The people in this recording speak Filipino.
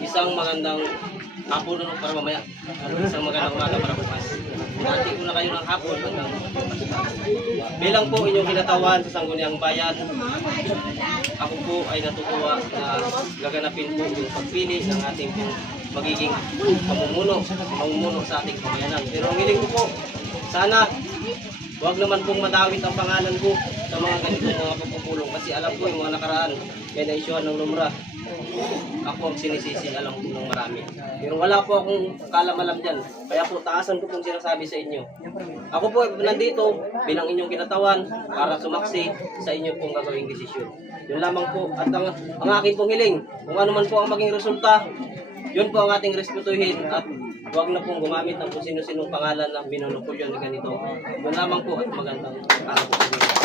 Isang magandang hapon para mamaya. Isang magandang umaga para bukas. Binati ko na kayo ng hapon hanggang bilang po inyong kinatawan sa Sangguniang Bayan. Ako po ay natutuwa na gaganapin po yung pagpili ng ating magiging mamumuno sa ating pamayanan. Pero ang hiling ko po, sana huwag naman pong madawit ang pangalan ko sa mga ganitong mga pagpupulong kasi alam ko yung mga nakaraan may na-issuehan ng lumra. Ako ang sinisisi, alam ko ng marami. Pero wala po akong kalamalam dyan. Kaya po taasan ko pong sinasabi sa inyo. Ako po nandito bilang inyong kinatawan para sumaksi sa inyo pong gagawing desisyon. Yun lamang po. At ang aking pong hiling, kung ano man po ang maging resulta, yun po ang ating respetuhin at huwag na pong gumamit ng kung sino-sinong pangalan na binunupulyon na ganito. Yun lamang po at magandang araw po.